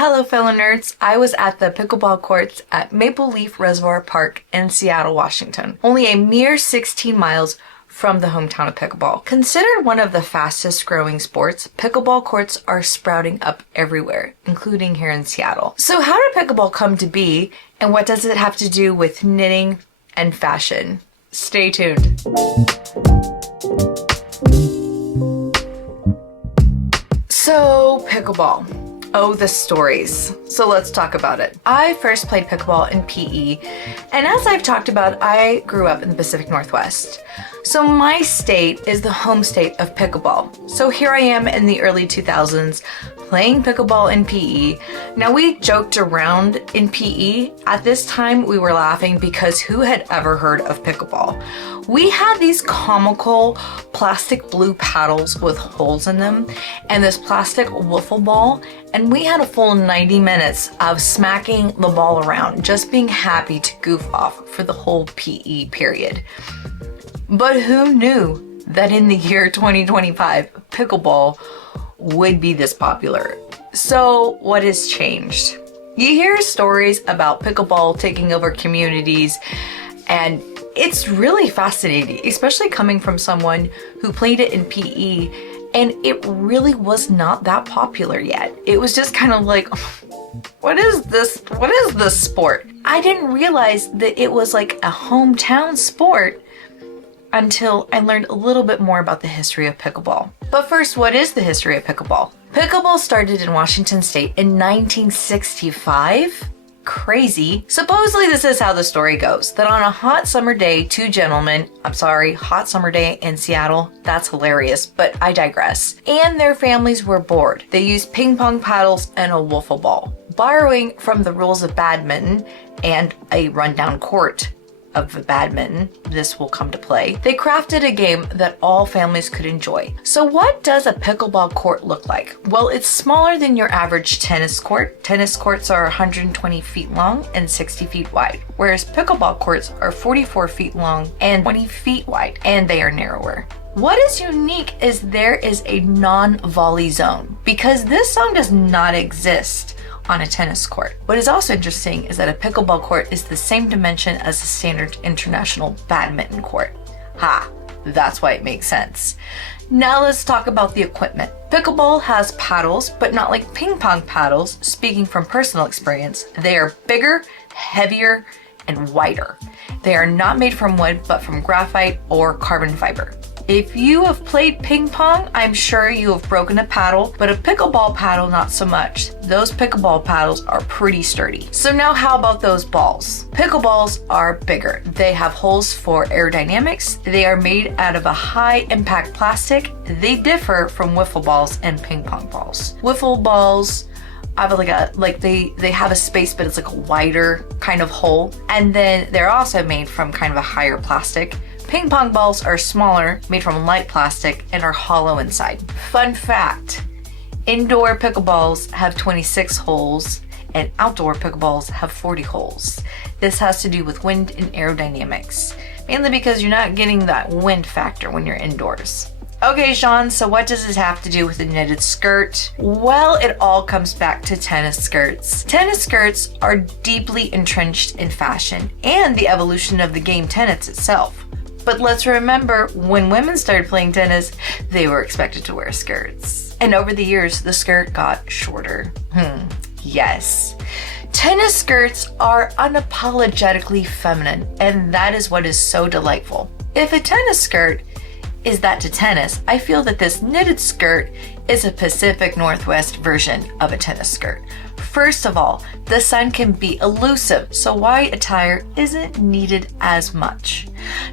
Hello fellow nerds, I was at the pickleball courts at Maple Leaf Reservoir Park in Seattle, Washington, only a mere 16 miles from the hometown of pickleball. Considered one of the fastest growing sports, pickleball courts are sprouting up everywhere, including here in Seattle. So how did pickleball come to be, and what does it have to do with knitting and fashion? Stay tuned. So, pickleball. Oh, the stories. So let's talk about it. I first played pickleball in PE, and as I've talked about, I grew up in the Pacific Northwest. So my state is the home state of pickleball. So here I am in the early 2000s playing pickleball in PE. Now we joked around in PE. At this time we were laughing because who had ever heard of pickleball? We had these comical plastic blue paddles with holes in them and this plastic wiffle ball, and we had a full 90 minutes of smacking the ball around, just being happy to goof off for the whole PE period. But who knew that in the year 2025, pickleball would be this popular? So what has changed? You hear stories about pickleball taking over communities, and it's really fascinating, especially coming from someone who played it in PE, and it really was not that popular yet. It was just kind of like, what is this? What is this sport? I didn't realize that it was like a hometown sport until I learned a little bit more about the history of pickleball. But first, what is the history of pickleball? Pickleball started in Washington State in 1965. Crazy. Supposedly this is how the story goes, that on a hot summer day, hot summer day in Seattle, that's hilarious, but I digress, and their families were bored. They used ping pong paddles and a wiffle ball, borrowing from the rules of badminton and a rundown court of the badminton. This will come to play. They crafted a game that all families could enjoy. So what does a pickleball court look like? Well, it's smaller than your average tennis court. Tennis courts are 120 feet long and 60 feet wide, whereas pickleball courts are 44 feet long and 20 feet wide, and they are narrower. What is unique is there is a non-volley zone, because this zone does not exist on a tennis court. What is also interesting is that a pickleball court is the same dimension as a standard international badminton court. That's why it makes sense. Now let's talk about the equipment. Pickleball has paddles, but not like ping pong paddles. Speaking from personal experience, they are bigger, heavier, and wider. They are not made from wood, but from graphite or carbon fiber. If you have played ping pong, I'm sure you have broken a paddle, but a pickleball paddle, not so much. Those pickleball paddles are pretty sturdy. So now how about those balls? Pickleballs are bigger. They have holes for aerodynamics. They are made out of a high impact plastic. They differ from wiffle balls and ping pong balls. Wiffle balls have they have a space, but it's like a wider kind of hole. And then they're also made from kind of a higher plastic. Ping pong balls are smaller, made from light plastic, and are hollow inside. Fun fact, indoor pickleballs have 26 holes and outdoor pickleballs have 40 holes. This has to do with wind and aerodynamics, mainly because you're not getting that wind factor when you're indoors. Okay, Sean, so what does this have to do with a knitted skirt? Well, it all comes back to tennis skirts. Tennis skirts are deeply entrenched in fashion and the evolution of the game tennis itself. But let's remember, when women started playing tennis, they were expected to wear skirts. And over the years, the skirt got shorter. Yes. Tennis skirts are unapologetically feminine, and that is what is so delightful. If a tennis skirt is that to tennis, I feel that this knitted skirt is a Pacific Northwest version of a tennis skirt. First of all, the sun can be elusive, so white attire isn't needed as much.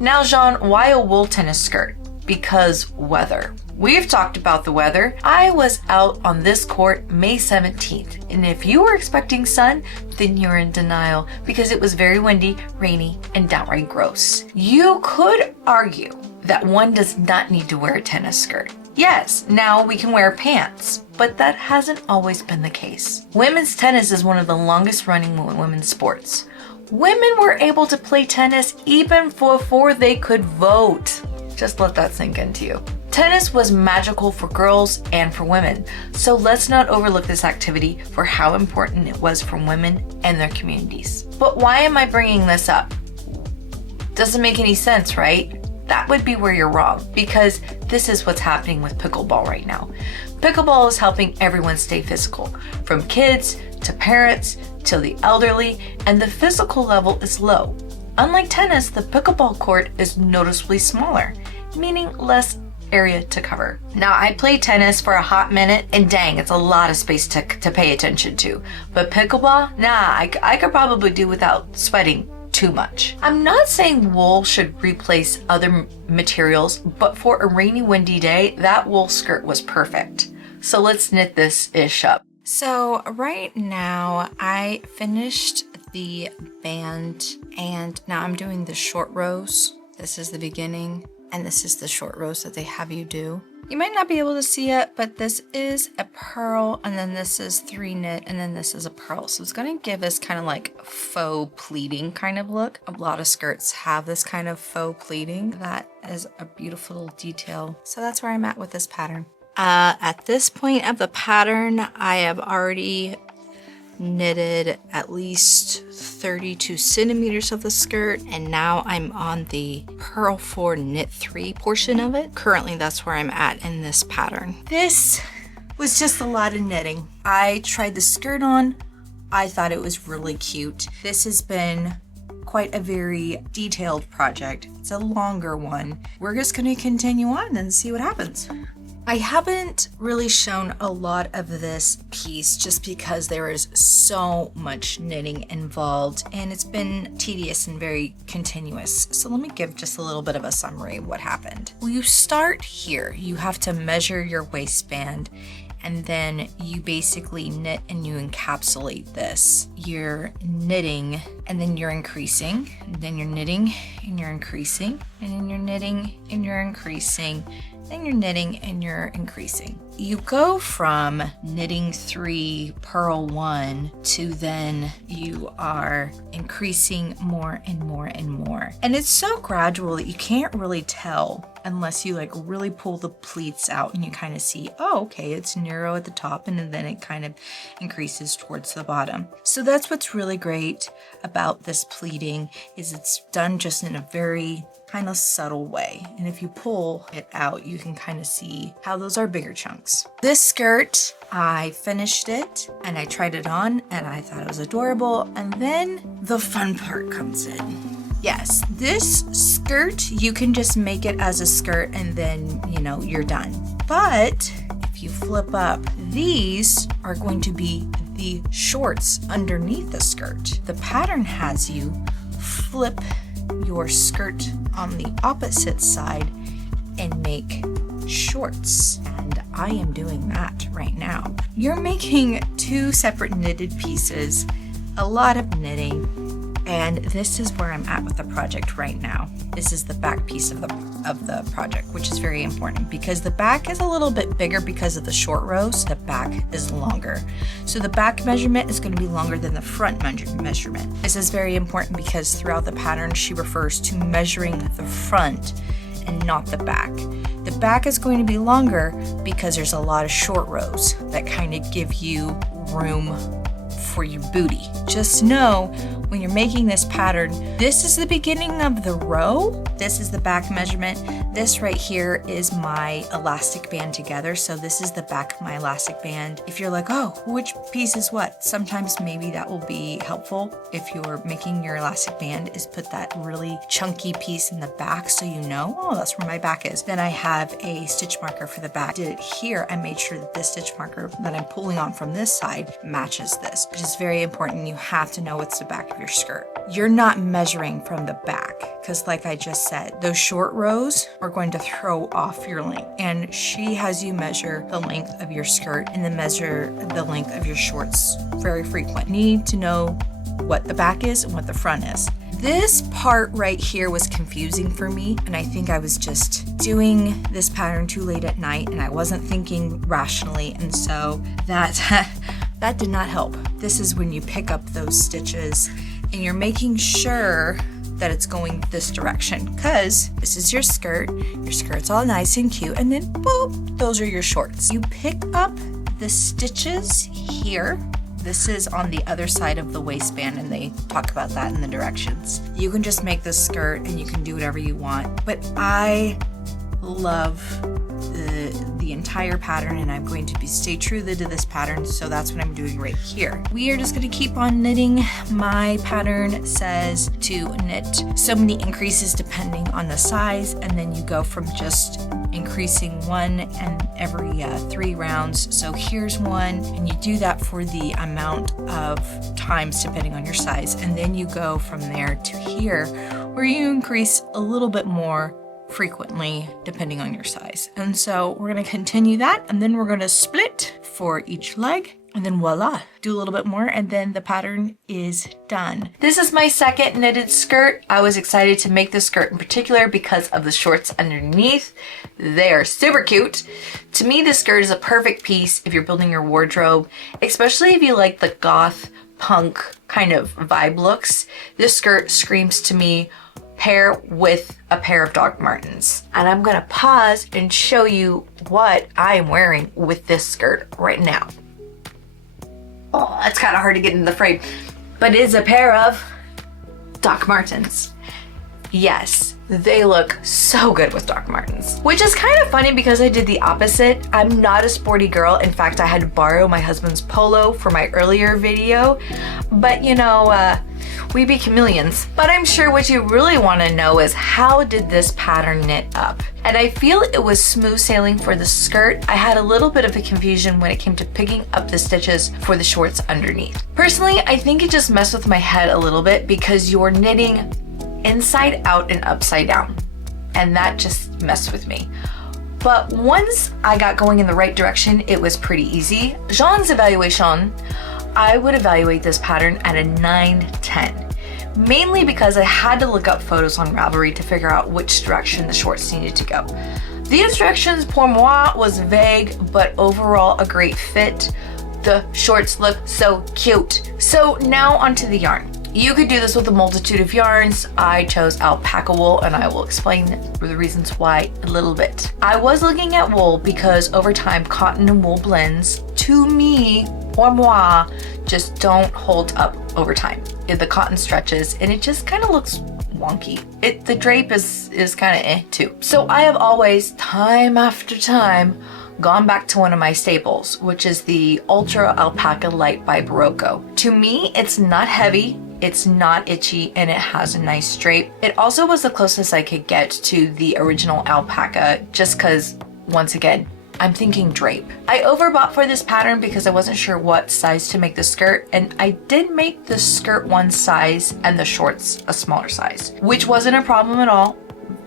Now, Jean, why a wool tennis skirt? Because weather. We've talked about the weather. I was out on this court May 17th, and if you were expecting sun, then you're in denial because it was very windy, rainy, and downright gross. You could argue that one does not need to wear a tennis skirt. Yes, now we can wear pants, but that hasn't always been the case. Women's tennis is one of the longest running women's sports. Women were able to play tennis even before they could vote. Just let that sink into you. Tennis was magical for girls and for women, so let's not overlook this activity for how important it was for women and their communities. But why am I bringing this up? Doesn't make any sense, right? That would be where you're wrong, because this is what's happening with pickleball right now. Pickleball is helping everyone stay physical, from kids to parents to the elderly, and the physical level is low. Unlike tennis, the pickleball court is noticeably smaller, meaning less area to cover. Now, I played tennis for a hot minute, and dang, it's a lot of space to pay attention to. But pickleball, nah, I could probably do without sweating too much. I'm not saying wool should replace other materials, but for a rainy, windy day, that wool skirt was perfect. So let's knit this ish up. So right now I finished the band and now I'm doing the short rows. This is the beginning and this is the short rows that they have you do. You might not be able to see it, but this is a purl and then this is 3 knit and then this is a purl. So it's gonna give us kind of like faux pleating kind of look. A lot of skirts have this kind of faux pleating. That is a beautiful little detail. So that's where I'm at with this pattern. At this point of the pattern, I have already knitted at least 32 centimeters of the skirt, and now I'm on the purl 4 knit 3 portion of it. Currently that's where I'm at in this pattern. This was just a lot of knitting. I tried the skirt on. I thought it was really cute. This has been quite a very detailed project. It's a longer one. We're just going to continue on and see what happens. I haven't really shown a lot of this piece just because there is so much knitting involved and it's been tedious and very continuous. So let me give just a little bit of a summary of what happened. Well, you start here. You have to measure your waistband and then you basically knit and you encapsulate this. You're knitting and then you're increasing, and then you're knitting and you're increasing, and then you're knitting and you're increasing, then you're knitting and you're increasing. You go from knitting 3, purl 1 to then you are increasing more and more and more. And it's so gradual that you can't really tell unless you like really pull the pleats out and you kind of see, oh, okay, it's narrow at the top and then it kind of increases towards the bottom. So that's what's really great about this pleating is it's done just in a very kind of subtle way. And if you pull it out, you can kind of see how those are bigger chunks. This skirt, I finished it and I tried it on and I thought it was adorable. And then the fun part comes in. Yes, this skirt, you can just make it as a skirt and then, you know, you're done. But if you flip up, these are going to be the shorts underneath the skirt. The pattern has you flip your skirt on the opposite side and make shorts. And I am doing that right now. You're making 2 separate knitted pieces, a lot of knitting, and this is where I'm at with the project right now. This is the back piece of the project, which is very important because the back is a little bit bigger because of the short rows. The back is longer. So the back measurement is going to be longer than the front measurement. This is very important because throughout the pattern, she refers to measuring the front and not the back. The back is going to be longer because there's a lot of short rows that kind of give you room for your booty. Just know when you're making this pattern, this is the beginning of the row. This is the back measurement. This right here is my elastic band together. So this is the back of my elastic band. If you're like, oh, which piece is what? Sometimes maybe that will be helpful if you're making your elastic band is put that really chunky piece in the back so you know, oh, that's where my back is. Then I have a stitch marker for the back. Did it here, I made sure that this stitch marker that I'm pulling on from this side matches this, which is very important. You have to know what's the back of your skirt. You're not measuring from the back because like I just said, those short rows are going to throw off your length. And she has you measure the length of your skirt and then measure the length of your shorts very frequent. You need to know what the back is and what the front is. This part right here was confusing for me, and I think I was just doing this pattern too late at night and I wasn't thinking rationally, and so that did not help. This is when you pick up those stitches and you're making sure that it's going this direction, because this is your skirt's all nice and cute, and then boop, those are your shorts. You pick up the stitches here. This is on the other side of the waistband, and they talk about that in the directions. You can just make this skirt and you can do whatever you want, but I love the entire pattern, and I'm going to stay true to this pattern, so that's what I'm doing right here. We are just going to keep on knitting. My pattern says to knit so many increases depending on the size, and then you go from just increasing one and every 3 rounds. So here's one, and you do that for the amount of times depending on your size, and then you go from there to here where you increase a little bit more frequently depending on your size. And so we're going to continue that, and then we're going to split for each leg, and then voila, do a little bit more, and then the pattern is done. This is my second knitted skirt. I was excited to make this skirt in particular because of the shorts underneath. They are super cute. To me, this skirt is a perfect piece if you're building your wardrobe, especially if you like the goth punk kind of vibe looks. This skirt screams to me pair with a pair of Doc Martens. And I'm gonna pause and show you what I am wearing with this skirt right now. Oh, it's kind of hard to get in the frame, but it is a pair of Doc Martens. Yes, they look so good with Doc Martens, which is kind of funny because I did the opposite. I'm not a sporty girl. In fact, I had to borrow my husband's polo for my earlier video, but you know, we be chameleons. But I'm sure what you really want to know is, how did this pattern knit up? And I feel it was smooth sailing for the skirt. I had a little bit of a confusion when it came to picking up the stitches for the shorts underneath. Personally, I think it just messed with my head a little bit because you're knitting inside out and upside down, and that just messed with me. But once I got going in the right direction, it was pretty easy. Jean's evaluation, I would evaluate this pattern at a 9/10, mainly because I had to look up photos on Ravelry to figure out which direction the shorts needed to go. The instructions pour moi was vague, but overall a great fit. The shorts look so cute. So now onto the yarn. You could do this with a multitude of yarns. I chose alpaca wool, and I will explain the reasons why a little bit. I was looking at wool because over time, cotton and wool blends, to me, pour moi, just don't hold up over time. The cotton stretches and it just kind of looks wonky. The drape is kind of too. So I have always, time after time, gone back to one of my staples, which is the Ultra Alpaca Light by Berroco. To me, it's not heavy, it's not itchy, and it has a nice drape. It also was the closest I could get to the original alpaca, just because, once again, I'm thinking drape. I overbought for this pattern because I wasn't sure what size to make the skirt, and I did make the skirt one size and the shorts a smaller size, which wasn't a problem at all.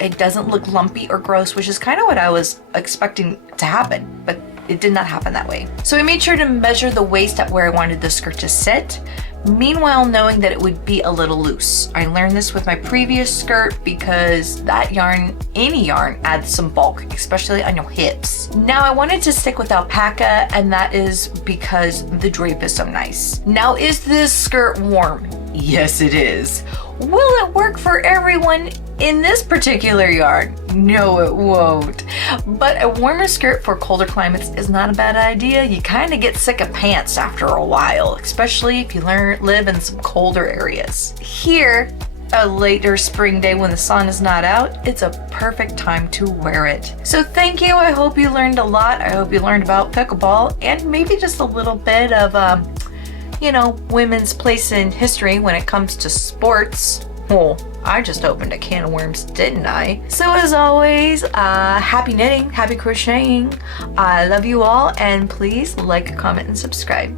It doesn't look lumpy or gross, which is kind of what I was expecting to happen, but it did not happen that way. So I made sure to measure the waist at where I wanted the skirt to sit, meanwhile knowing that it would be a little loose. I learned this with my previous skirt because that yarn, any yarn, adds some bulk, especially on your hips. Now I wanted to stick with alpaca, and that is because the drape is so nice. Now, is this skirt warm? Yes, it is. Will it work for everyone in this particular yarn? No, it won't. But a warmer skirt for colder climates is not a bad idea. You kind of get sick of pants after a while, especially if you live in some colder areas. Here, a later spring day when the sun is not out, it's a perfect time to wear it. So thank you. I hope you learned a lot. I hope you learned about pickleball and maybe just a little bit of you know, women's place in history when it comes to sports. Well, I just opened a can of worms, didn't I? So as always, happy knitting, happy crocheting. I love you all, and please like, comment, and subscribe.